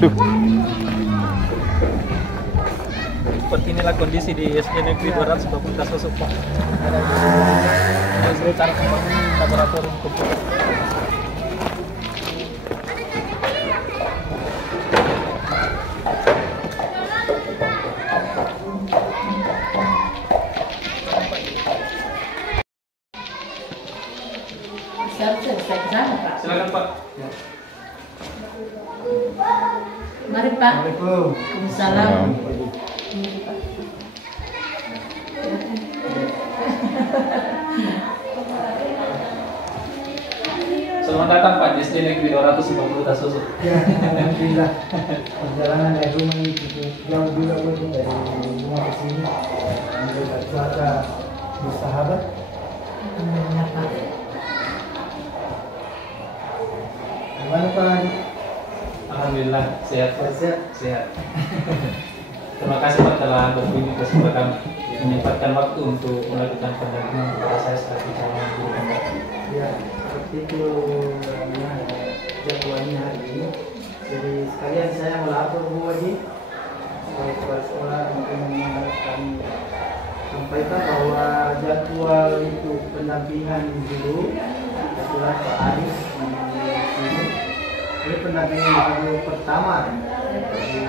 Duh. Seperti inilah kondisi di SD Negeri 200 Fakultas Sosok Pak. Ini cara pembangunan laboratorium komputer. Seharusnya bisa ke sana, Pak. Silakan Pak. Mari Pak. Waalaikumsalam. Selamat datang Pak di SD Negeri 200 Fakultas Sosok. Ya, alhamdulillah. Perjalanan dari rumah ini cukup jauh juga untuk dari rumah ke sini. Melihat cuaca bersahabat. Gimana Pak? Alhamdulillah sehat. Sehat. Sehat. Terima kasih Pak telah berkunjung ke sekolah kami, menyempatkan waktu untuk melakukan pendampingan kepada saya sebagai calon guru pembimbing. Ya, seperti itu jadwalnya hari ini. Jadi sekalian saya melapor Bu Waji sebagai kepala sekolah mungkin kami sampaikan bahwa jadwal itu pendampingan dulu jadwal Pak Aris di sini. Ini pendampingan baru pertama. Jadi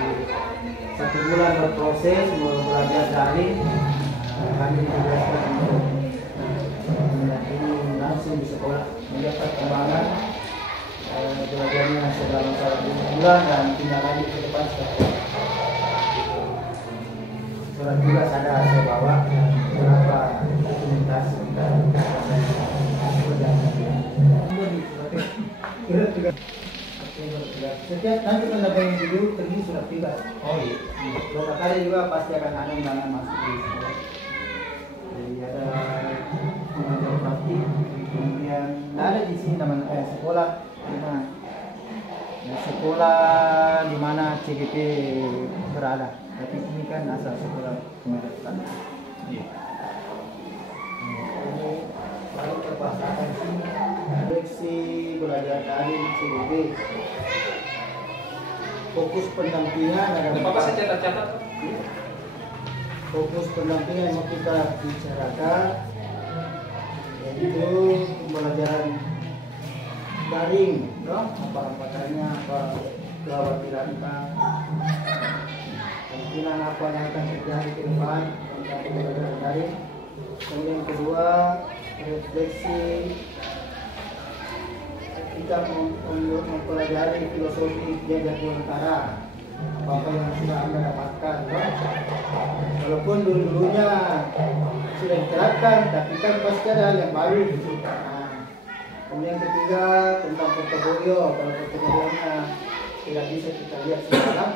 1 bulan berproses belajar daring. Kami ditugaskan untuk mendampingi langsung di sekolah melihat perkembangan belajarnya dalam 1 bulan dan tindak lanjut ke depan seperti surat tugas ada saya bawa beberapa dokumentasi setiap nanti pendampingan dulu pergi surat tugas. Oh iya. Beberapa kali juga pasti akan ada undangan masuk di sekolah. Jadi ada pengajar praktik, kemudian ada di sini namanya sekolah di mana CGP berada. Tapi ini kan asal sekolah pengajar praktik. Iya. Ini baru perpasakan sini. Seleksi belajar daring CGP. Fokus pendampingan ada Bapak saya catat-catat. fokus pendampingan yang mau kita bicarakan yaitu pembelajaran daring, apa katanya, apa kekhawatiran kemungkinan apa yang akan terjadi ke depan tentang pembelajaran daring. Kemudian kedua, refleksi kita mempelajari filosofi Dirgantara, apa yang sudah Anda dapatkan, walaupun dulunya sudah diterapkan, tapi kan pasti ada hal yang baru gitu. Kemudian ketiga tentang portofolio, kalau portofolionya tidak bisa kita lihat sekarang,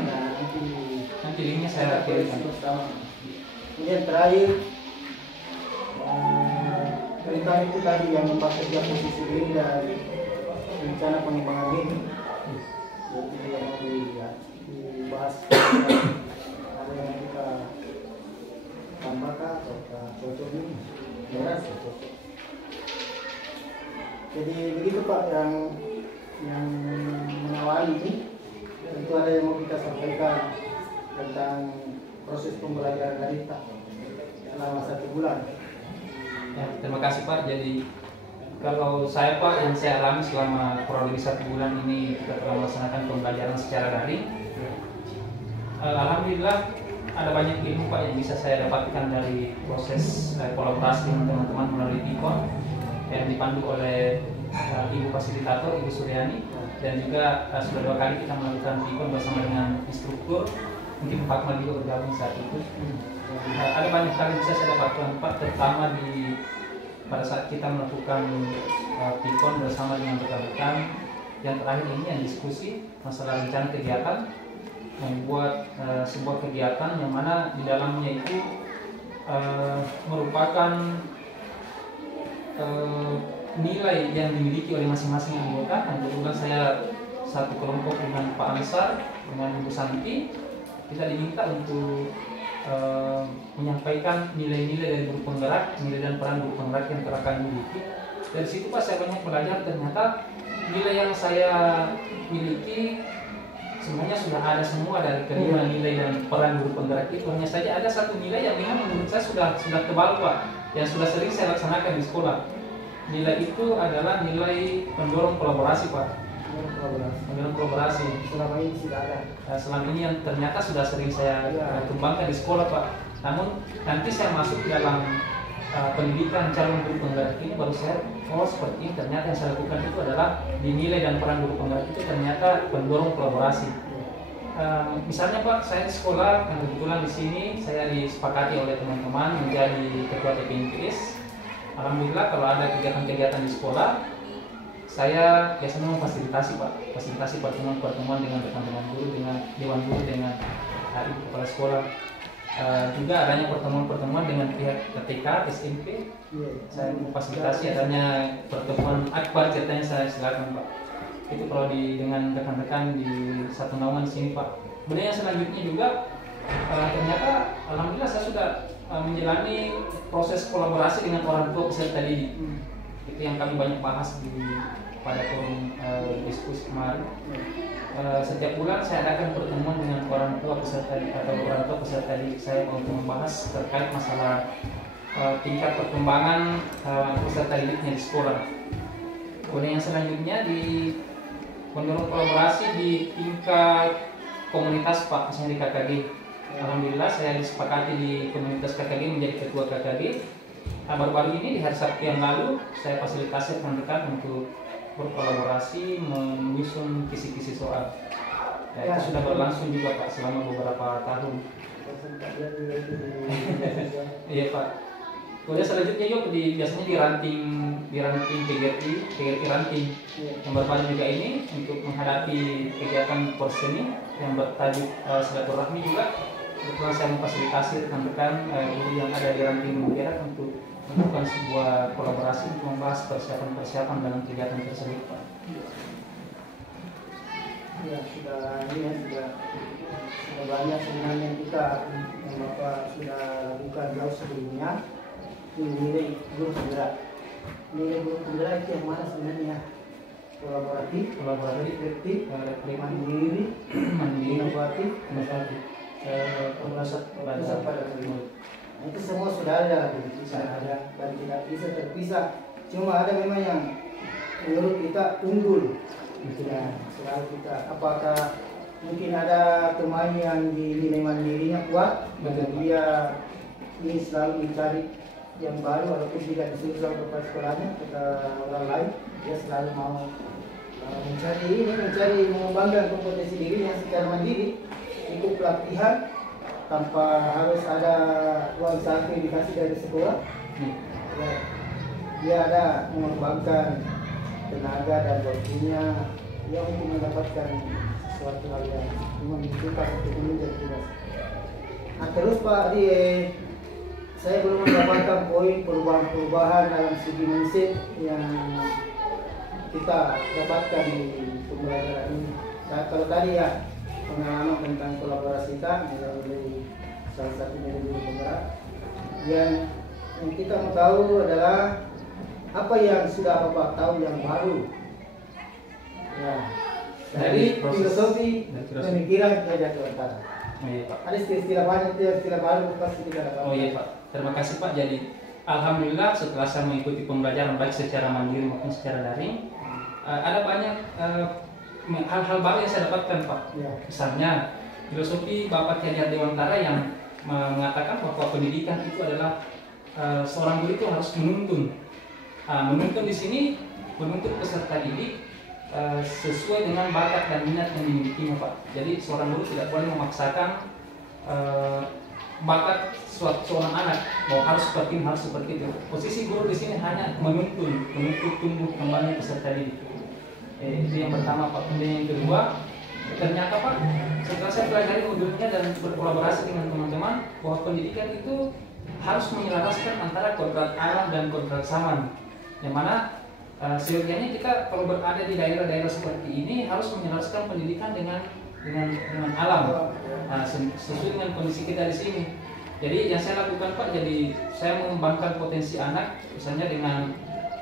Nanti linknya saya kirimkan. Kemudian terakhir cerita itu tadi yang membahas posisi ini dan rencana pengembangan ini. Jadi yang mau dibahas ada yang kita tambahkan atau cocok ini, cocok. Jadi begitu Pak yang mengawali ini. Tentu ada yang mau kita sampaikan tentang proses pembelajaran dari kita selama 1 bulan. Ya, terima kasih Pak. Jadi kalau saya Pak, yang saya alami selama kurang lebih 1 bulan ini kita telah melaksanakan pembelajaran secara daring. Alhamdulillah ada banyak ilmu Pak yang bisa saya dapatkan dari proses kolaborasi dengan teman-teman melalui Tikon yang dipandu oleh Ibu Fasilitator, Ibu Suryani, dan juga sudah 2 kali kita melakukan Tikon bersama dengan instruktur. Mungkin Pak Mal juga bergabung saat itu. Ada banyak hal yang bisa saya dapatkan Pak, terutama pada saat kita melakukan Tikon bersama dengan rekan-rekan. Yang terakhir ini yang diskusi masalah rencana kegiatan, membuat sebuah kegiatan yang mana di dalamnya itu merupakan nilai yang dimiliki oleh masing-masing anggota. Kebetulan saya satu kelompok dengan Pak Ansar, dengan Ibu Santi, kita diminta untuk menyampaikan nilai-nilai dari guru penggerak, nilai dan peran guru penggerak yang telah kami miliki. Dari situ Pak saya banyak belajar, ternyata nilai yang saya miliki semuanya sudah ada semua dari kelima nilai dan peran guru penggerak itu. Hanya saja ada satu nilai yang memang menurut saya sudah tebal Pak, yang sudah sering saya laksanakan di sekolah. Nilai itu adalah nilai pendorong kolaborasi Pak. Pendorong kolaborasi. Selama ini sudah ada. Selama ini yang ternyata sudah sering saya kembangkan di sekolah Pak. Namun nanti saya masuk dalam pendidikan calon guru penggerak ini baru saya seperti ini, ternyata yang saya lakukan itu adalah dinilai dan peran guru penggerak itu ternyata pendorong kolaborasi. Misalnya Pak, saya di sekolah kebetulan di sini saya disepakati oleh teman-teman menjadi ketua TPNPS. Alhamdulillah kalau ada kegiatan-kegiatan di sekolah saya biasanya memfasilitasi Pak, fasilitasi pertemuan-pertemuan dengan teman-teman guru, dengan dewan guru, dengan ibu kepala sekolah. Juga adanya pertemuan-pertemuan dengan pihak TK, SMP. Saya memfasilitasi adanya pertemuan akbar, ceritanya saya silakan Pak. Itu kalau dengan rekan-rekan di satu naungan di sini Pak. Kemudian yang selanjutnya juga ternyata alhamdulillah saya sudah menjalani proses kolaborasi dengan orang tua peserta didik. Itu yang kami banyak bahas pada forum diskusi kemarin. Setiap bulan saya adakan pertemuan dengan orang tua peserta atau orang tua peserta didik saya untuk membahas terkait masalah tingkat perkembangan peserta didiknya di sekolah. Kemudian yang selanjutnya di mendorong kolaborasi di tingkat komunitas Pak, misalnya di KKG. Alhamdulillah saya disepakati di komunitas KKG menjadi ketua KKG. Baru-baru ini di hari Sabtu yang lalu saya fasilitasi rekan-rekan untuk berkolaborasi menyusun kisi-kisi soal. Itu sudah berlangsung juga Pak selama beberapa tahun. Iya Pak. Kemudian selanjutnya yuk biasanya di ranting PGRI ranting yang baru juga ini untuk menghadapi kegiatan porseni yang bertajuk silaturahmi juga. Kebetulan saya memfasilitasi rekan-rekan guru yang ada di ranting PGRI untuk melakukan sebuah kolaborasi untuk membahas persiapan dalam kegiatan tersebut Pak. Ya sudah banyak sebenarnya kita yang Bapak sudah lakukan jauh sebelumnya. Nilai guru penggerak itu yang mana sebenarnya? Kolaboratif, reflektif, mandiri, inovatif, pembahasan pada murid. Nah, itu semua sudah ada dan tidak bisa terpisah. Cuma ada memang yang menurut kita unggul. Selalu kita apakah mungkin ada teman yang dinilai mandirinya kuat, dan dia ini selalu mencari yang baru walaupun tidak disuruh sama kepala sekolahnya kata orang lain, dia selalu mau mencari mengembangkan kompetensi dirinya secara mandiri, ikut pelatihan tanpa harus ada uang saku yang dikasih dari sekolah. Ya, dia ada mengembangkan tenaga dan waktunya yang untuk mendapatkan sesuatu hal yang membutuhkan untuk menjadi tugas. Nah terus Pak saya belum mendapatkan poin perubahan-perubahan dalam segi mindset yang kita dapatkan di pembelajaran ini. Nah, kalau tadi ya pengalaman tentang kolaborasi melalui salah satu dari guru penggerak, yang kita mau tahu adalah apa yang sudah Bapak tahu yang baru. Ya, dari filosofi pemikiran kerja Utara. Oh iya Pak. Ada istilah banyak istilah baru pasti kita dapat. Oh iya Pak. Terima kasih Pak. Jadi alhamdulillah setelah saya mengikuti pembelajaran baik secara mandiri maupun secara daring, ada banyak hal-hal baru yang saya dapatkan Pak. Ya. Misalnya filosofi Bapak Ki Haji Dewantara yang mengatakan bahwa pendidikan itu adalah seorang guru itu harus menuntun. Menuntun di sini menuntut peserta didik sesuai dengan bakat dan minat yang dimilikinya Pak. Jadi seorang guru tidak boleh memaksakan bakat seorang anak bahwa harus seperti ini, harus seperti itu. Posisi guru di sini hanya menuntun tumbuh kembangnya peserta didik. Itu yang pertama Pak. Kemudian yang kedua, ternyata Pak, setelah saya pelajari modulnya dan berkolaborasi dengan teman-teman, bahwa pendidikan itu harus menyelaraskan antara kodrat alam dan kodrat zaman. Yang mana seyogianya kita kalau berada di daerah-daerah seperti ini harus menyelaraskan pendidikan dengan alam, sesuai dengan kondisi kita di sini. Jadi yang saya lakukan Pak, jadi saya mengembangkan potensi anak, misalnya dengan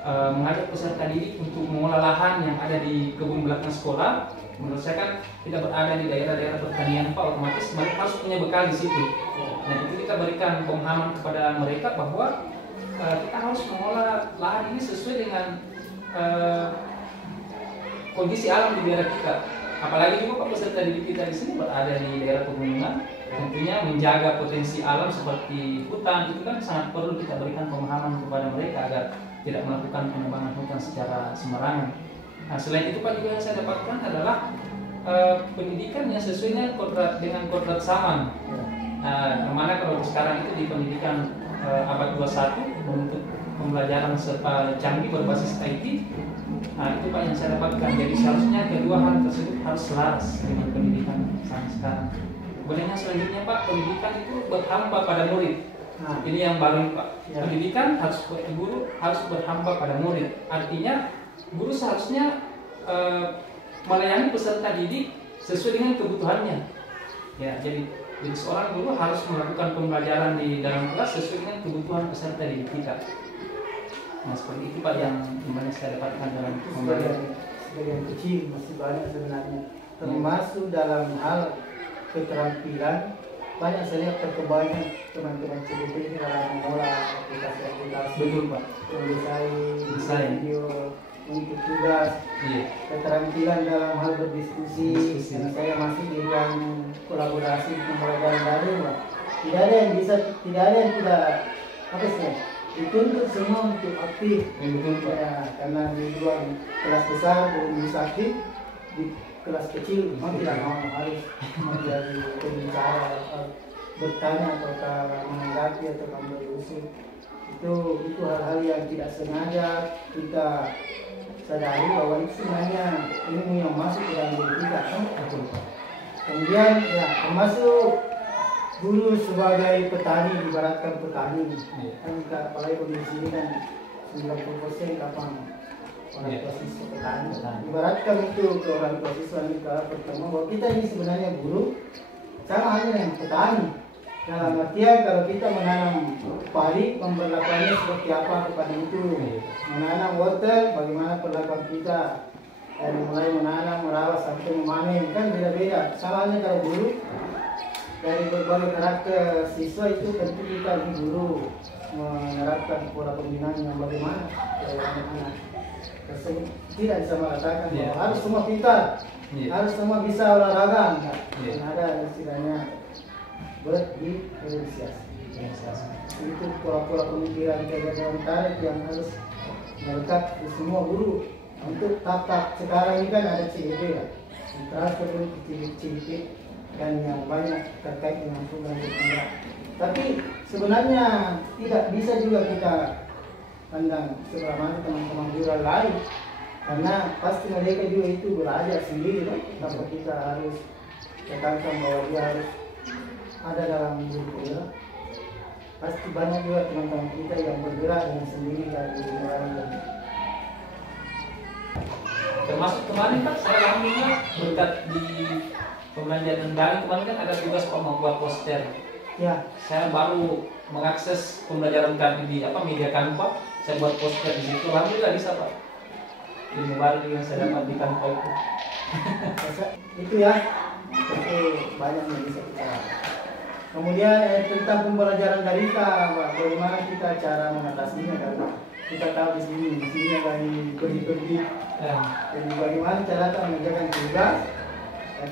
mengajak peserta didik untuk mengolah lahan yang ada di kebun belakang sekolah. Menurut saya kan kita berada di daerah-daerah pertanian Pak, otomatis mereka harus punya bekal di situ. Nah itu kita berikan pemahaman kepada mereka bahwa kita harus mengolah lahan ini sesuai dengan kondisi alam di daerah kita. Apalagi juga Pak, peserta didik kita di sini berada di daerah pegunungan, tentunya menjaga potensi alam seperti hutan itu kan sangat perlu kita berikan pemahaman kepada mereka agar tidak melakukan penebangan hutan secara sembarangan. Nah, selain itu Pak, juga yang saya dapatkan adalah pendidikan yang sesuai dengan kodrat zaman. Nah, kemana kalau sekarang itu di pendidikan abad 21 untuk pembelajaran canggih berbasis IT. Nah itu Pak yang saya dapatkan. Jadi seharusnya kedua hal tersebut harus selaras dengan pendidikan sampai sekarang. Kemudian yang selanjutnya Pak, pendidikan itu berhamba pada murid. Nah, ini yang baru Pak. Ya. Pendidikan guru harus berhamba pada murid. Artinya guru seharusnya melayani peserta didik sesuai dengan kebutuhannya. Ya, jadi seorang guru harus melakukan pembelajaran di dalam kelas sesuai dengan kebutuhan peserta didik kita. Nah seperti itu Pak yang dimana saya dapatkan dalam pembelajaran. Sebagian kecil masih banyak sebenarnya, termasuk dalam hal keterampilan. Banyak saya lihat perkembangan teman-teman CDP ini dalam mengolah aplikasi-aplikasi. Betul Pak. Desain video untuk tugas. Iya. Keterampilan dalam hal berdiskusi. Karena saya masih di ruang kolaborasi pembelajaran daring Pak. Tidak ada yang tidak apa sih? Dituntut semua untuk aktif. Ya, karena di ruang kelas besar belum bisa aktif, di kelas kecil memang tidak mau, harus menjadi pembicara, bertanya atau menanggapi atau memberi usul. Itu hal-hal yang tidak sengaja kita sadari bahwa itu sebenarnya ilmu yang masuk ke dalam diri kita kan. Kemudian ya termasuk guru sebagai petani, ibaratkan petani kan kita apalagi kondisi ini kan 90% kapan orang tua siswa petani. Ibaratkan itu ke orang tua siswa kita pertama bahwa kita ini sebenarnya guru sama halnya yang petani. Dalam artian kalau kita menanam padi, pemberlakuannya seperti apa kepada itu. Menanam wortel, bagaimana perlakuan kita dari mulai menanam, merawat sampai memanen kan beda-beda. Sama halnya kalau guru, dari berbagai karakter siswa itu tentu kita guru menerapkan pola pembinaan yang bagaimana anak-anak tersebut. Tidak bisa mengatakan bahwa harus semua pintar, harus semua bisa olahraga, dan ada istilahnya berdifferensiasi. Itu pola-pola pemikiran kegiatan tarik yang harus melekat di semua guru. Untuk tahap sekarang ini kan ada CDP ya, sebelum CDP dan yang banyak terkait dengan program berkembang. Tapi sebenarnya tidak bisa juga kita pandang sebelah mana teman-teman guru lain, karena pasti mereka juga itu belajar sendiri kan, tanpa kita harus tekankan bahwa dia harus ada dalam diri ya. Pasti banyak juga teman-teman kita yang bergerak dengan sendiri dari mulai. Termasuk kemarin Pak, saya alhamdulillah berkat di pembelajaran daring kemarin kan ada tugas Pak membuat poster. Ya, saya baru mengakses pembelajaran kami di media kami Pak. Saya buat poster di situ, alhamdulillah bisa Pak. Ilmu baru yang saya dapat di kantor itu. Itu ya, itu banyak yang bisa kita. Kemudian tentang pembelajaran daring Pak, bagaimana kita cara mengatasinya karena kita tahu di sini dari pergi-pergi. Jadi bagaimana cara kita mengerjakan tugas.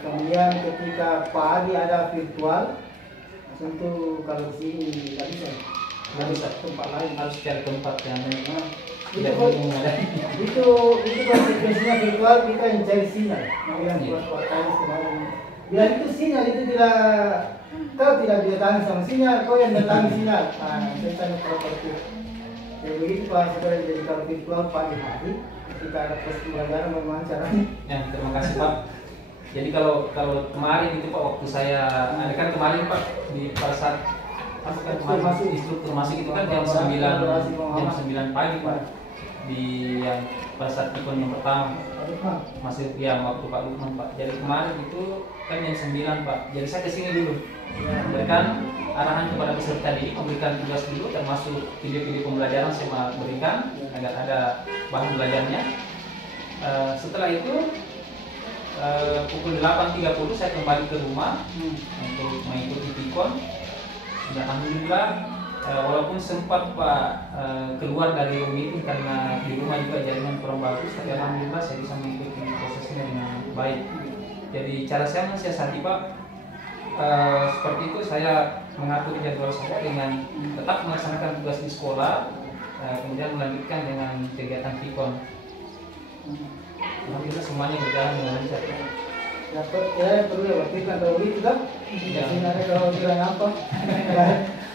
Kemudian ketika pagi ada virtual, tentu kalau di sini tidak bisa, harus tempat lain, harus cari tempat yang memang tidak umum ada. Itu konsekuensinya virtual, kita yang cari sinyal. Kemudian buat kali kemarin, bila itu sinyal itu tidak, kau tidak datang sama sinyal, kau yang datang sinyal. Saya tanya seperti itu. Jadi begitu Pak, sekarang jadi kalau virtual pagi hari, kita ada proses pembelajaran bagaimana caranya. Ya, terima kasih Pak. Jadi kalau kemarin itu Pak, waktu saya ada kan kemarin Pak di pada saat instruktur masuk itu kan jam 9 pagi Pak, di yang pada saat ikon yang pertama masih yang waktu Pak Lukman Pak. Jadi kemarin itu kan jam 9 Pak. Jadi saya kesini dulu memberikan arahan kepada peserta didik, memberikan tugas dulu termasuk video-video pembelajaran saya berikan. agar ada bahan belajarnya. Setelah itu pukul 8.30 saya kembali ke rumah untuk mengikuti pikon. Dan alhamdulillah walaupun sempat Pak keluar dari meeting karena di rumah juga jaringan kurang bagus, tapi alhamdulillah saya bisa mengikuti prosesnya dengan baik. Jadi cara saya mensiasati Pak, seperti itu saya mengatur jadwal saya dengan tetap melaksanakan tugas di sekolah, kemudian melanjutkan dengan kegiatan pikon. Alhamdulillah semuanya berjalan dengan lancar. Dapat perlu lewatkan kalau gitu kan? Sebenarnya kalau bilang apa?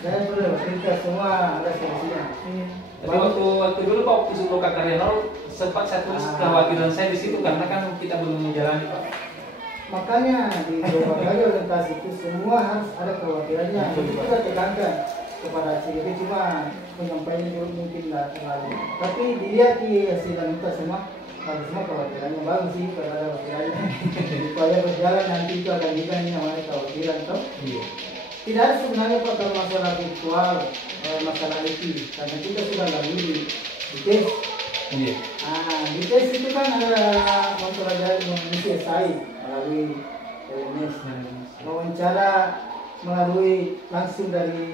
Saya perlu lewatkan semua ada solusinya. Tapi waktu dulu Pak, waktu sebelum Kak Karyanol sempat saya tulis kekhawatiran saya di situ karena kan kita belum menjalani Pak. Makanya di beberapa kali orientasi itu semua harus ada kekhawatirannya. Jadi kita tekankan kepada CGP, cuma penyampaiannya juga mungkin tidak terlalu. Tapi dilihat di hasil kita semua kekhawatirannya bagus sih, kalau ada kekhawatirannya. Supaya berjalan nanti itu akan juga ini namanya kekhawatiran toh. Iya. Tidak ada sebenarnya Pak kalau masalah virtual, masalah IT, karena kita sudah lalui di tes. Iya. Di tes itu kan ada mempelajari mengisi SI melalui LMS, wawancara melalui langsung dari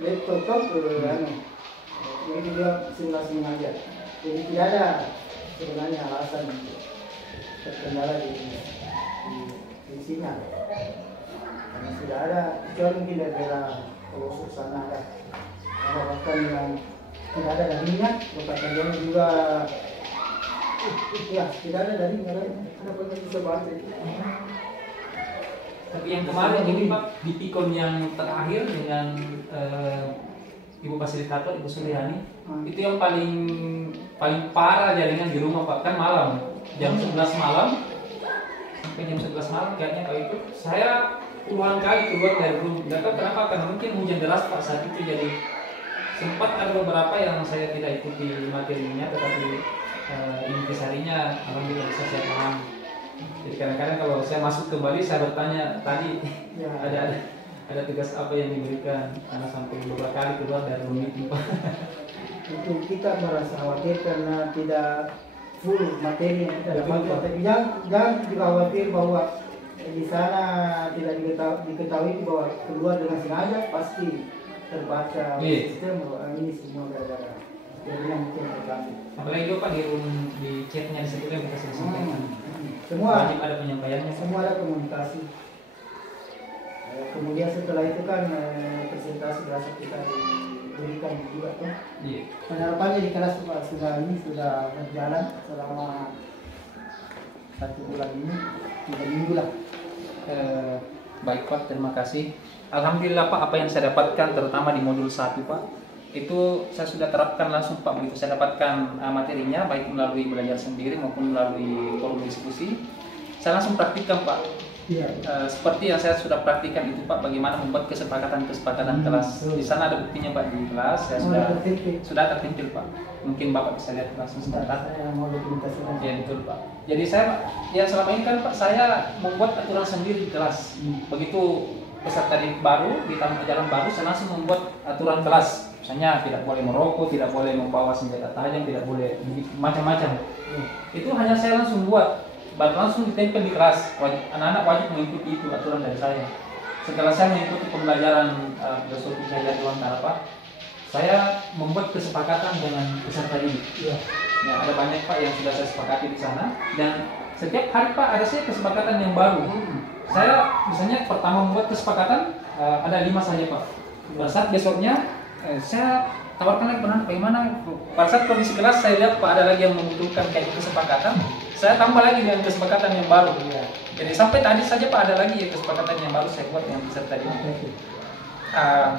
laptop ke jadi dia simulasi mengajar. Jadi tidak ada sebenarnya alasan untuk terkendala di sinyal, karena sudah ada kecuali mungkin daerah pelosok sana ada bahkan yang tidak ada daringnya, bahkan yang juga ya tidak ada daringnya, ada banyak bisa baca. Tapi yang kemarin ini Pak di pikon yang terakhir dengan Ibu Fasilitator, Ibu Suryani, itu yang paling parah jaringan di rumah Pak, kan malam jam 11 malam sampai jam 11 malam kayaknya Pak, itu saya puluhan kali keluar dari rumah. Tidak tahu kenapa, karena mungkin hujan deras Pak saat itu, jadi sempat ada beberapa yang saya tidak ikuti materinya, tetapi intisarinya alhamdulillah bisa saya paham. Jadi kadang-kadang kalau saya masuk kembali saya bertanya tadi ya, ada tugas apa yang diberikan, karena sampai beberapa kali keluar dari rumah itu Pak. Itu kita merasa khawatir karena tidak full materi yang kita dapatkan. Tapi jangan juga khawatir bahwa di sana tidak diketahui bahwa keluar dengan sengaja, pasti terbaca sistem bahwa ini semua gara-gara jaringan mungkin terganggu. Apalagi itu Pak di chatnya disebutkan kita sudah sampaikan. Semua ada penyampaiannya. Semua ada komunikasi. Kemudian setelah itu kan presentasi berasa kita diberikan juga tuh. Iya. Penerapannya di kelas Pak sudah berjalan selama 1 bulan ini, 3 minggu lah. Baik Pak, terima kasih. Alhamdulillah Pak, apa yang saya dapatkan terutama di modul 1 Pak, itu saya sudah terapkan langsung Pak. Begitu saya dapatkan materinya, baik melalui belajar sendiri maupun melalui forum diskusi, saya langsung praktikkan Pak. Ya. Seperti yang saya sudah praktikan itu Pak, bagaimana membuat kesepakatan kelas. Di sana ada buktinya Pak, di kelas saya sudah tertimpil Pak. Mungkin Bapak bisa lihat langsung sebentar. Ya betul Pak. Jadi saya ya selama ini kan Pak, saya membuat aturan sendiri di kelas. Begitu peserta baru di tahun ajaran baru, saya langsung membuat aturan kelas. Misalnya tidak boleh merokok, tidak boleh membawa senjata tajam, tidak boleh macam-macam. Itu hanya saya langsung buat. Baru langsung ditempel di kelas, anak-anak wajib mengikuti itu aturan dari saya. Setelah saya mengikuti pembelajaran filosofi saya di Wantara Pak, saya membuat kesepakatan dengan peserta ini. Ya, ada banyak Pak yang sudah saya sepakati di sana, dan setiap hari Pak ada saya kesepakatan yang baru. Saya misalnya pertama membuat kesepakatan ada 5 saja Pak. Pada saat besoknya saya tawarkan lagi bagaimana. Pada saat kondisi kelas saya lihat Pak ada lagi yang membutuhkan kayak kesepakatan. Saya tambah lagi dengan kesepakatan yang baru. Ya. Jadi sampai tadi saja Pak ada lagi kesepakatan yang baru saya buat dengan peserta ini.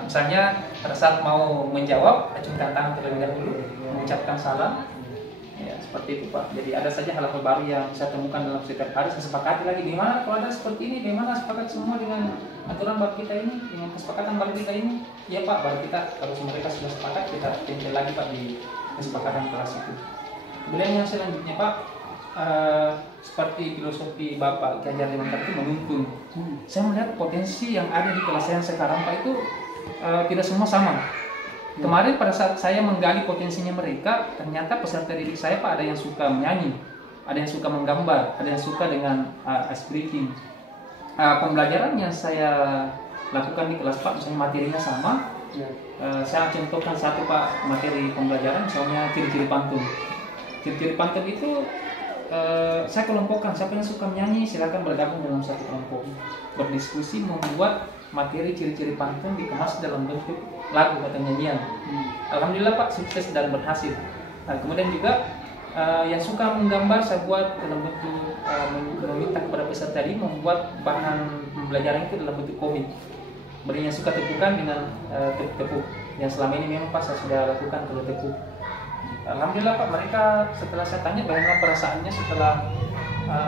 Misalnya pada saat mau menjawab, acungkan tangan terlebih dahulu, mengucapkan salam. Ya, seperti itu Pak. Jadi ada saja hal-hal baru yang saya temukan dalam setiap hari. Saya sepakati lagi gimana kalau ada seperti ini, gimana sepakat semua dengan aturan baru kita ini, dengan kesepakatan baru kita ini. Ya Pak, baru kita kalau mereka sudah sepakat, kita tempel lagi Pak di kesepakatan kelas itu. Kemudian yang selanjutnya Pak, seperti filosofi Bapak Ki Hajar Dewantara itu menuntun. Saya melihat potensi yang ada di kelas yang sekarang Pak itu tidak semua sama. Kemarin pada saat saya menggali potensinya mereka, ternyata peserta didik saya Pak ada yang suka menyanyi, ada yang suka menggambar, ada yang suka dengan ice breaking. Pembelajaran yang saya lakukan di kelas Pak, misalnya materinya sama, saya contohkan satu Pak materi pembelajaran, misalnya ciri-ciri pantun. Ciri-ciri pantun itu saya kelompokkan, siapa yang suka menyanyi silakan bergabung dalam satu kelompok, berdiskusi membuat materi ciri-ciri pantun dikemas dalam bentuk lagu atau nyanyian. Alhamdulillah Pak sukses dan berhasil. Nah, kemudian juga yang suka menggambar saya buat dalam bentuk meminta kepada peserta tadi membuat bahan pembelajaran itu dalam bentuk komik. Kemudian yang suka tepukan dengan tepuk-tepuk yang selama ini memang Pak saya sudah lakukan kalau tepuk. Alhamdulillah Pak mereka setelah saya tanya bagaimana perasaannya setelah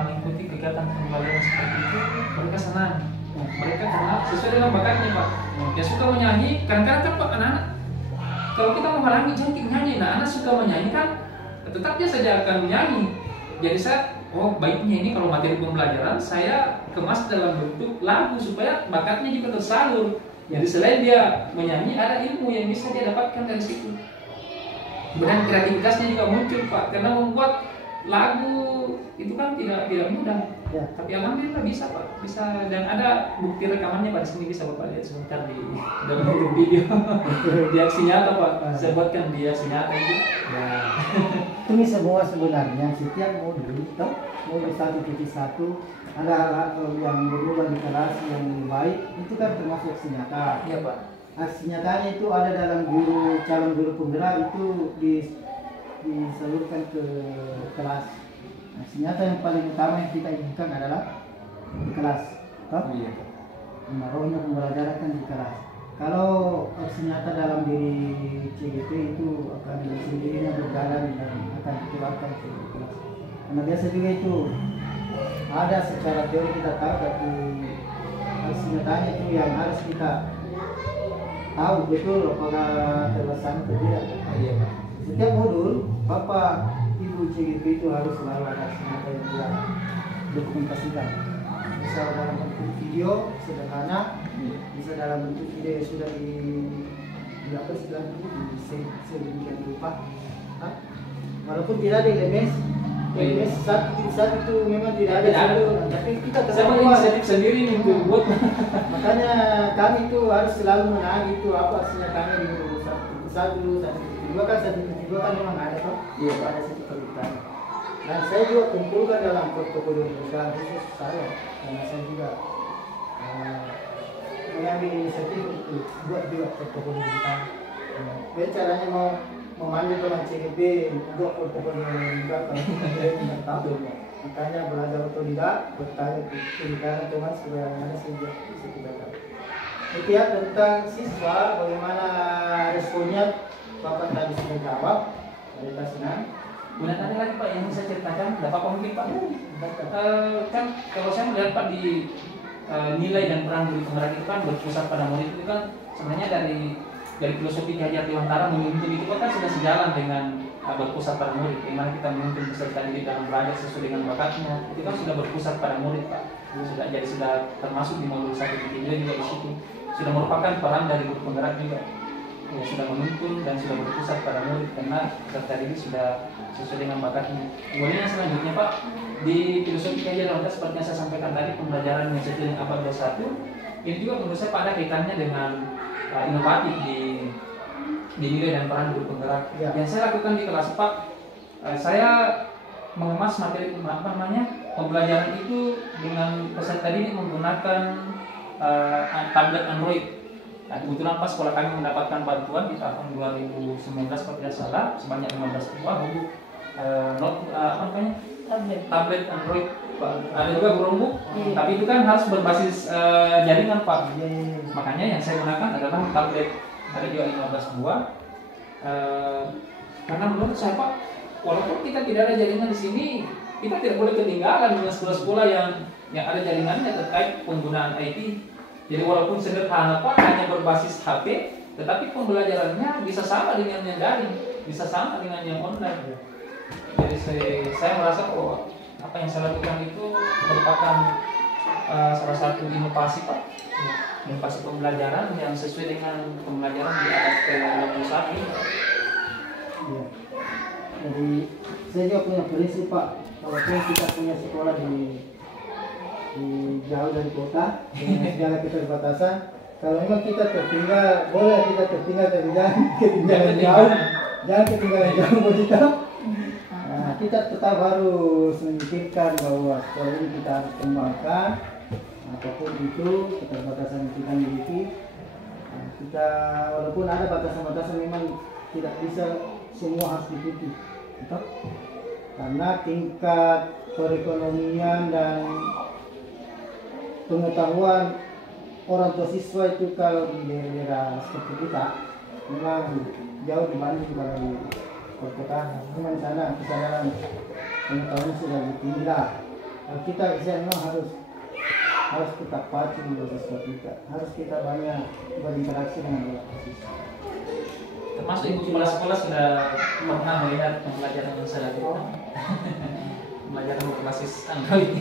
mengikuti kegiatan pembelajaran seperti itu, mereka senang. Mereka karena sesuai dengan bakatnya Pak. Dia suka menyanyi, kadang-kadang kan Pak anak-anak kalau kita menghalangi jangan nyanyi, nah anak suka menyanyi kan tetap dia saja akan menyanyi. Jadi saya, baiknya ini kalau materi pembelajaran saya kemas dalam bentuk lagu supaya bakatnya juga tersalur. Jadi selain dia menyanyi ada ilmu yang bisa dia dapatkan dari situ. Kemudian kreativitasnya juga muncul Pak, karena membuat lagu itu kan tidak mudah. Ya. Tapi alhamdulillah bisa Pak, bisa, dan ada bukti rekamannya Pak di sini, bisa Bapak lihat sebentar di dalam video. Di aksi nyata Pak, saya buatkan di aksi nyata itu. Ya. Ini semua sebenarnya setiap modul 1.1 ada hal-hal yang berubah di kelas yang lebih baik, itu kan termasuk aksi nyata. Iya Pak. Aksi nyatanya itu ada dalam calon guru penggerak itu disalurkan ke kelas. Aksi nyata yang paling utama yang kita inginkan adalah di kelas. Iya. Rohnya pembelajaran kan di kelas. Kalau aksi nyata dalam diri CGP itu akan sendirinya berjalan dan akan dikeluarkan ke kelas. Karena biasa juga itu ada secara teori kita tahu, tapi aksi nyatanya itu yang harus kita tahu betul apakah terlaksana atau tidak. Iya Pak. Setiap modul Bapak Ibu CGP itu harus selalu ada aksi nyata yang dia dokumentasikan. Bisa dalam bentuk video sederhana, bisa dalam bentuk video yang sudah di apa istilahnya sedemikian rupa. Walaupun tidak ada LMS satu itu memang tidak ada. Tapi kita sama inisiatif sendiri nih buat. Makanya kami itu harus selalu menahan itu apa aksi nyatanya di modul 1 1.2 kan memang ada toh. Iya, ada sertifikat utama. Dan saya juga kumpulkan dalam portofolio pembelajaran khusus saya, karena saya juga mengambil inisiatif untuk buat juga portofolio utama. Jadi caranya mau memanggil teman CGP buat portofolio juga kalau tidak tahu. Makanya belajar otodidak, bertanya teman supaya mana saja bisa kita tahu. Itu ya tentang siswa, bagaimana responnya Bapak tadi sudah jawab, kita senang. Kemudian ada lagi Pak yang saya ceritakan, ada apa mungkin Pak? Kan kalau saya melihat Pak di nilai dan peran guru penggerak itu kan berpusat pada murid itu kan sebenarnya dari filosofi Ki Hajar Dewantara menuntun itu kan sudah sejalan dengan berpusat pada murid. Bagaimana kita menuntun peserta didik dalam belajar sesuai dengan bakatnya, itu kan sudah berpusat pada murid Pak. Sudah termasuk di modul 1.3 juga di situ. Sudah merupakan peran dari guru penggerak juga. Ya, sudah menuntun dan sudah berpusat pada murid karena peserta didik sudah sesuai dengan bakatnya. Kemudian yang selanjutnya Pak, di filosofi Ki Hajar Dewantara seperti yang saya sampaikan tadi, pembelajaran yang sesuai dengan apa 21 ini juga menurut saya Pak ada kaitannya dengan inovatif di nilai dan peran guru penggerak. Ya. Yang saya lakukan di kelas Pak, saya mengemas materi pembelajaran itu dengan peserta didik menggunakan tablet Android. Nah, kebetulan pas sekolah kami mendapatkan bantuan di tahun 2019 kalau tidak salah sebanyak 15 buah tablet Android. Ada juga Chromebook, tapi itu kan harus berbasis jaringan Pak. Makanya yang saya gunakan adalah tablet, ada juga 15 buah. Karena menurut saya Pak, walaupun kita tidak ada jaringan di sini, kita tidak boleh ketinggalan dengan sekolah-sekolah yang ada jaringannya terkait penggunaan IT. Jadi walaupun sederhana Pak, hanya berbasis HP, tetapi pembelajarannya bisa sama dengan yang daring, bisa sama dengan yang online. Jadi saya merasa apa yang saya lakukan itu merupakan salah satu inovasi Pak. inovasi pembelajaran yang sesuai dengan pembelajaran di atas ke-21 ini. Iya. Jadi saya juga punya prinsip Pak, walaupun kita punya sekolah di jauh dari kota dengan segala keterbatasan, kalau memang kita tertinggal, boleh kita tertinggal tapi jangan ketinggalan jauh, jangan ketinggalan jauh buat kita. Nah, kita tetap harus memikirkan bahwa sekolah ini kita harus kembangkan, apapun itu keterbatasan yang kita miliki. Nah, kita walaupun ada batasan-batasan memang tidak bisa semua harus diikuti, gitu? Karena tingkat perekonomian dan pengetahuan orang tua siswa itu kalau di daerah seperti kita memang jauh dibanding kalau di perkotaan. Memang sana kesadaran pengetahuan sudah lebih tinggi lah. Kalau kita memang harus tetap patuh dengan siswa kita, harus kita banyak berinteraksi dengan orang tua siswa. Termasuk ibu kepala sekolah sudah pernah melihat pembelajaran yang saya lakukan. Pembelajaran berbasis Android.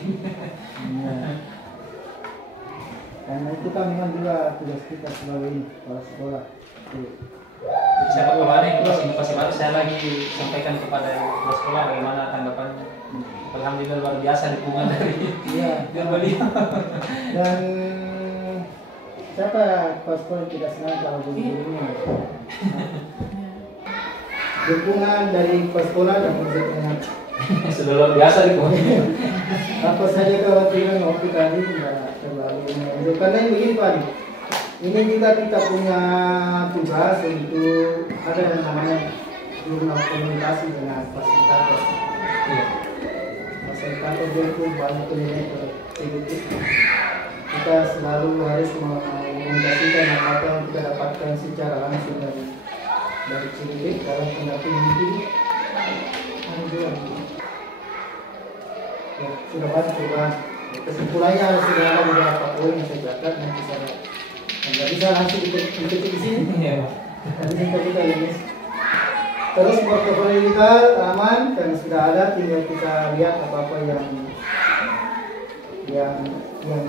Karena itu kan memang juga tugas kita sebagai kepala sekolah. Saya kepala inovasi baru saya lagi sampaikan kepada kepala sekolah bagaimana tanggapannya. Alhamdulillah luar biasa dukungan dari beliau. Dan siapa kepala sekolah yang tidak senang kalau guru-gurunya? Dukungan dari kepala sekolah dan pesertanya sudah luar biasa dukungan. apa saja kekhawatiran waktu tadi tidak terlalu menonjol. Karena begini Pak, ini juga kita punya tugas untuk ada yang namanya jurnal komunikasi dengan fasilitator. Fasilitator itu banyak penilaian produktif. Kita selalu harus mengomunikasikan apa yang kita dapatkan secara langsung dari CDP dalam pendampingan itu. Ya, sudah banyak coba. Kesimpulannya sudah ada beberapa poin yang saya catat yang bisa nggak bisa langsung diketik di sini. Nanti kita lihat. Terus portofolio kita aman karena sudah ada, tinggal kita lihat apa-apa yang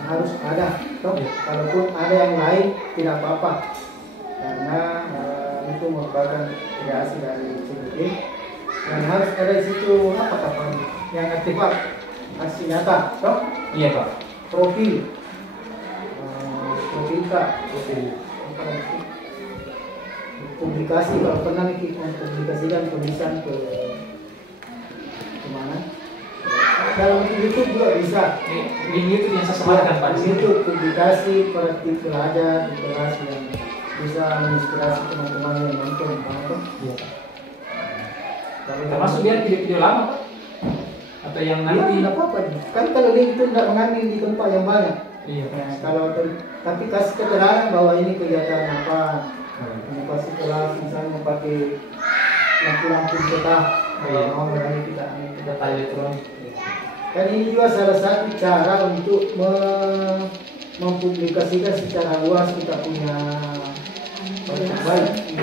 harus ada. Kalaupun ada yang lain tidak apa-apa karena itu merupakan kreasi dari CDP. Dan harus ada di situ apa yang artefak aksi nyata, toh? Iya Pak. Profil Kak. Publikasi kalau pernah kita mempublikasikan tulisan ke mana? Dalam YouTube juga bisa. Di YouTube yang saya sebarkan Pak. Di YouTube publikasi praktik belajar di kelas yang bisa menginspirasi teman-teman yang nonton, Iya. Termasuk dia video-video lama Pak? Atau yang nanti? Tidak apa-apa. Kan kalau link itu tidak mengambil di tempat yang banyak. Iya. Nah, kalau tapi kasih keterangan bahwa ini kegiatan apa, inovasi kelas misalnya pakai lampu-lampu cetak, mau berani kita data elektronik. Dan ini juga salah satu cara untuk mempublikasikan secara luas kita punya produk baik.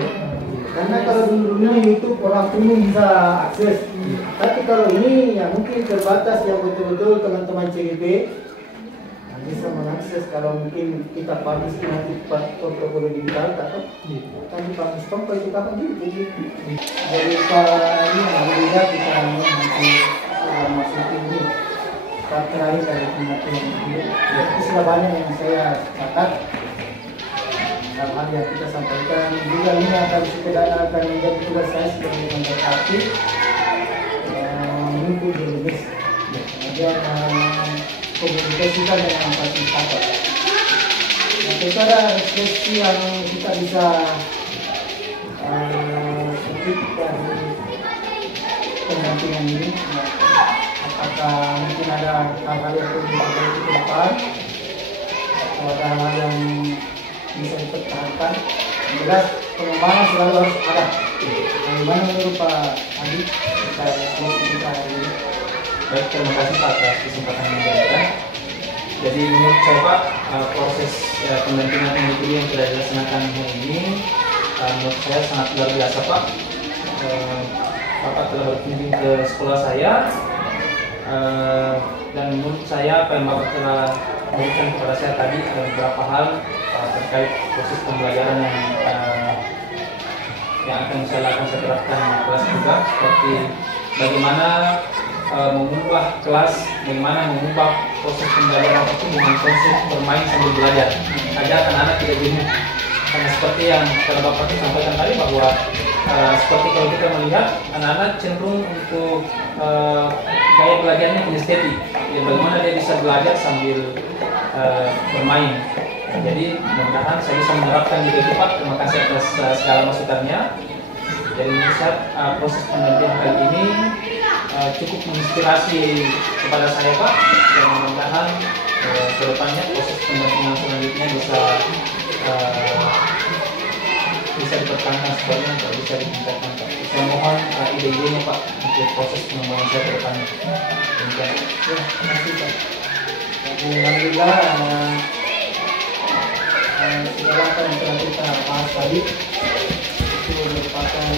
Karena kalau dulu YouTube orang umum bisa akses, tapi kalau ini ya mungkin terbatas yang betul-betul teman-teman CGP bisa mengakses. Kalau mungkin kita publish nanti portofolio digital atau kan publish tanpa itu kapan jadi Pak ini alhamdulillah kita nanti sudah masuk ini terakhir dari penyatuan itu sudah banyak yang saya catat. Hal-hal yang kita sampaikan juga ini akan sekedar akan menjadi tugas saya sebagai pemerhati menunggu dulu kemudian komunikasikan dengan fasilitator. Nah, daripada refleksi yang kita bisa petik dari pendampingan ini, apakah mungkin ada hal-hal yang perlu diperbaiki ke depan atau ada hal yang bisa dipertahankan. Jelas pengembangan selalu harus ada. Bagaimana menurut Pak Adi kita hari ini? Baik, terima kasih Pak atas kesempatan yang diberikan. Jadi menurut saya Pak, proses pendampingan individu yang sudah dilaksanakan hari ini menurut saya sangat luar biasa Pak. Bapak telah berkunjung ke sekolah saya. Dan menurut saya apa yang Bapak telah berikan kepada saya tadi ada beberapa hal terkait proses pembelajaran yang akan saya terapkan di kelas juga, seperti bagaimana mengubah kelas, bagaimana mengubah proses pembelajaran itu dengan konsep bermain sambil belajar agar anak-anak tidak jenuh. Karena seperti yang telah Bapak sampaikan tadi bahwa seperti kalau kita melihat anak-anak cenderung untuk gaya belajarnya kinestetik, ya bagaimana dia bisa belajar sambil bermain. Jadi mudah-mudahan saya bisa menerapkan di Pak. Terima kasih atas segala masukannya. Jadi menurut saya proses pendampingan kali ini cukup menginspirasi kepada saya Pak, dan mudah-mudahan kedepannya proses pendampingan selanjutnya bisa dipertahankan sebenarnya atau bisa ditingkatkan Pak. Saya mohon ide-idenya Pak untuk proses pengembangan saya ke depannya. Terima kasih Pak. Alhamdulillah segala apa yang telah kita bahas tadi itu merupakan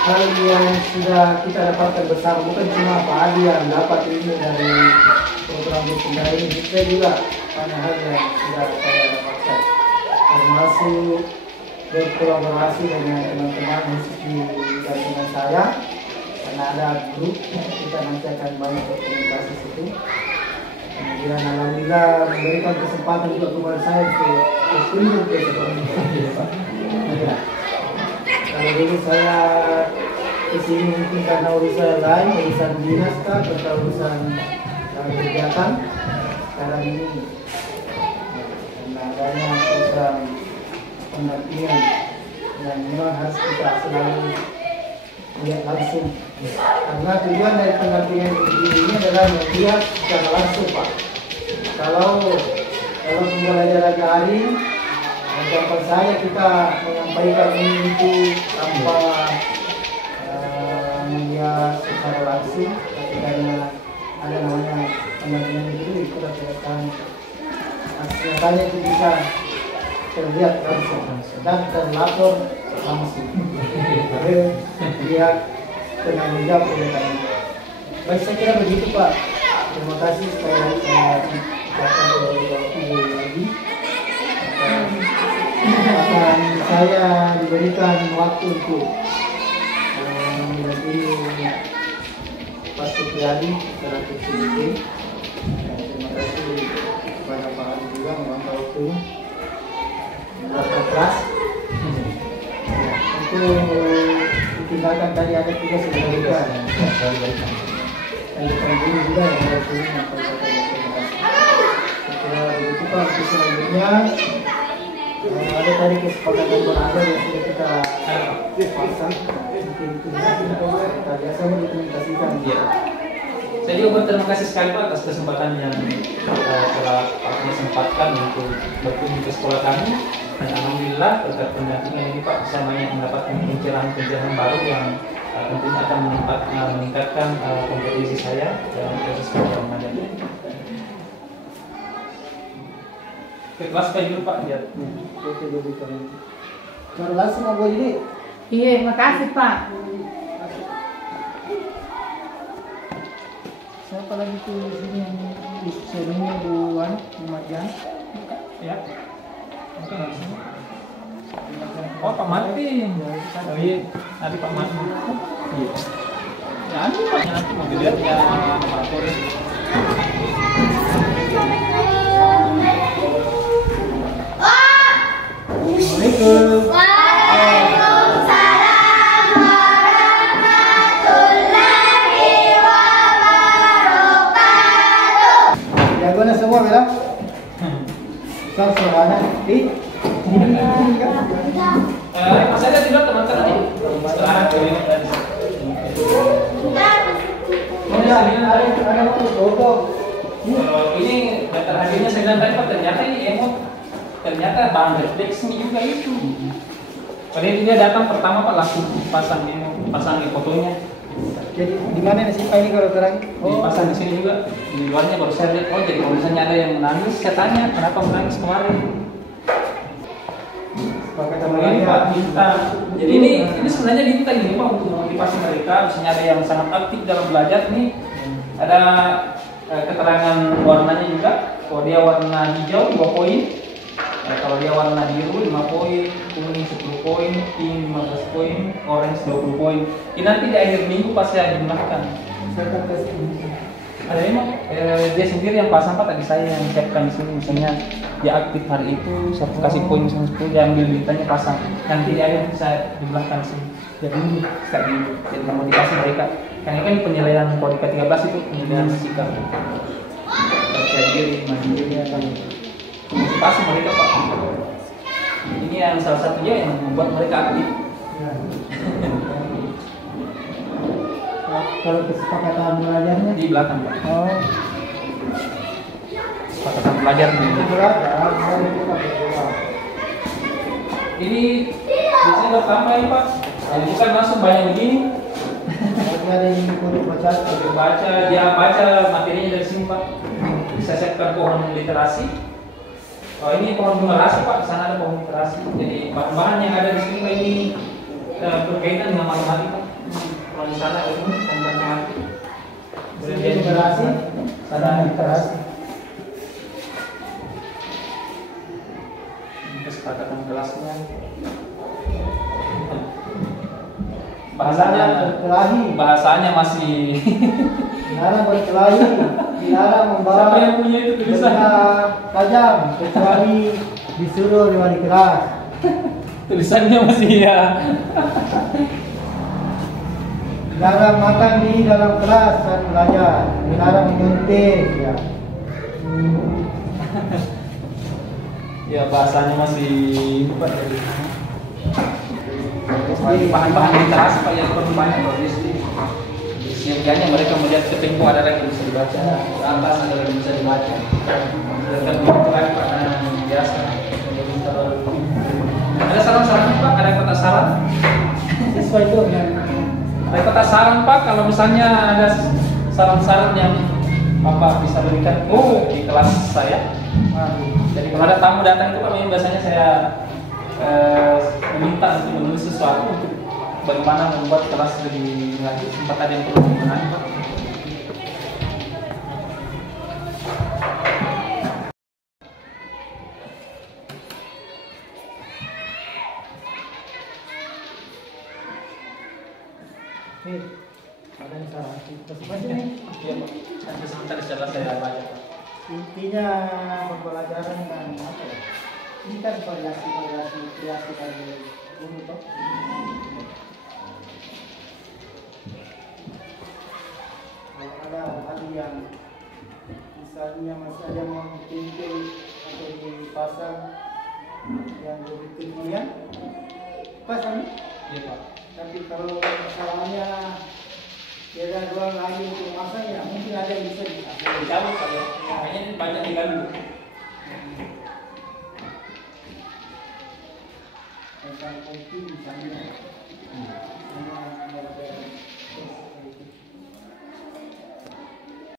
hal yang sudah kita dapatkan bersama, bukan cuma Pak Adi yang dapat ini dari program berpindah ini, saya juga banyak hal yang sudah saya dapatkan, termasuk berkolaborasi dengan teman-teman khusus di jaringan saya, karena ada grup kita nanti akan banyak berkomunikasi situ. Kemudian alhamdulillah memberikan kesempatan juga kepada saya untuk berkunjung ke Pak. Kalau dulu saya kesini mungkin karena urusan lain, urusan dinas kah, atau urusan kegiatan. Sekarang ini karena adanya program pendampingan yang memang harus kita selalu melihat langsung. Karena tujuan dari pendampingan ini adalah melihat secara langsung Pak. Kalau pembelajaran daring, harapan saya kita menyampaikan ini itu tanpa melihat secara langsung, tapi karena ada namanya pendampingan itu kita akan nyatanya itu bisa terlihat langsung dan terlapor langsung. Lihat penanggung jawab kegiatan. Baik, saya kira begitu Pak. Terima kasih sekali lagi saya ucapkan Ibu lagi. Akan saya diberikan waktu untuk mendampingi Pak Supriyadi selaku CDP. Terima kasih kepada Pak Adi juga memantau waktunya. Melakukan kelas. Tindakan tadi ada juga sebenarnya yang dipanggil juga yang harus ini setelah begitu Pak, untuk selanjutnya ada tadi kesepakatan berada yang sudah kita pasang, mungkin itu kita biasa mendokumentasikan. Saya juga berterima kasih sekali Pak atas kesempatan yang telah Pak sempatkan untuk berkunjung ke sekolah kami. Dan alhamdulillah berkat pendampingan ini Pak, saya banyak mendapatkan pencerahan-pencerahan baru yang tentunya akan meningkatkan kompetensi saya dalam proses pembelajaran mengajar. Ke kelas kayak dulu Pak, lihat. Oke, dulu Pak. Baru langsung mau ini. Iya, makasih Pak. Siapa lagi tuh di sini yang di seninya Bu Marjan? Ya. Oh Pak Martin. Oh iya, nanti Pak Martin. Iya. Ya nanti Pak, nanti mau dilihat ya Pak Toris. Assalamualaikum. Waalaikumsalam warahmatullahi wabarakatuh. Jago na semua Bella? Soalnya ini kan? Mas ada tidak teman-teman ini? Sekarang ini dari ada waktu foto. ini daftar hadirnya saya bilang tadi Pak, ternyata ini emot, ternyata bahan refleksi juga itu. Padahal dia datang pertama Pak langsung pasang fotonya. Jadi di mana sih Pak ini kalau terang? Dipasang di sini juga. Di luarnya baru saya lihat. Oh jadi kalau misalnya ada yang menangis, saya tanya kenapa menangis kemarin. Ini Pak minta. Jadi ini sebenarnya minta ini Pak untuk motivasi mereka. Misalnya ada yang sangat aktif dalam belajar nih, Ada keterangan warnanya juga. Kalau dia warna hijau 2 poin. Kalau dia warna biru 5 poin, kuning 10 poin, pink 15 poin, orange 20 poin. Ini nanti di akhir minggu pasti akan dimakan. Saya tes ini. Ada memang dia sendiri yang pasang Pak, tadi saya yang siapkan di sini. Misalnya dia aktif hari itu, saya kasih poin misalnya 10, dia ambil bintangnya pasang. Nanti di akhir bisa di belakang sini. Jadi ini jadi memotivasi mereka. Karena kan penilaian Kodika 13 itu penilaian sikap. Percaya diri, mandiri akan motivasi mereka Pak. Ini yang salah satunya yang membuat mereka aktif. Ya. Kalau kesepakatan belajarnya Di belakang Pak. oh Kesepakatan belajar di berat ya, saya kita berdoa. Ini biasanya pertama ya Pak. Jadi bukan langsung banyak begini. Tapi ada yang untuk baca. Untuk baca, dia baca materinya dari sini Pak. Bisa siapkan pohon literasi. Oh ini pohon numerasi Pak, di sana ada pohon literasi. Jadi bahan-bahan yang ada di sini Pak ini berkaitan dengan matematika. Kalau di sana itu tentang matematika. Sini literasi, sana literasi. Ini kesepakatan kelasnya. Bahasanya bahasanya masih Dilarang berkelahi, dilarang membawa siapa yang punya itu tulisan? benda tajam kecuali disuruh lewat di kelas. Tulisannya masih ya. Dilarang makan di dalam kelas saat belajar, dilarang menyuntik. Ya. Ya bahasanya masih lupa dari bahan-bahan literasi Pak yang perlu banyak Pak di sini. Sehingga mereka melihat ke tempo ada yang bisa dibaca, ke atas ada yang bisa dibaca. Sedangkan begitu lagi Pak yang biasa. Ada saran-saran Pak? Ada kotak saran? Siswa itu yang Ada kotak saran Pak kalau misalnya ada saran-saran yang Bapak bisa berikan di kelas saya. Jadi kalau ada tamu datang itu Pak, biasanya saya meminta untuk menulis sesuatu untuk bagaimana membuat kelas lebih lagi. Sempat ada yang perlu dibenahi Pak. ada yang salah. Kita baca nih. Iya Pak. Nanti sebentar setelah saya baca Pak. Intinya pembelajaran dan apa ya? Ini kan variasi kreasi dari guru toh. Kalau ada hal yang misalnya masih ada yang mau pintu atau dipasang yang lebih kemudian pasang. Iya Pak. Tapi kalau masalahnya ada dua lagi untuk masang ya mungkin ada yang bisa Dicabut Pak ya. Makanya ini banyak diganggu. tentang kopi misalnya.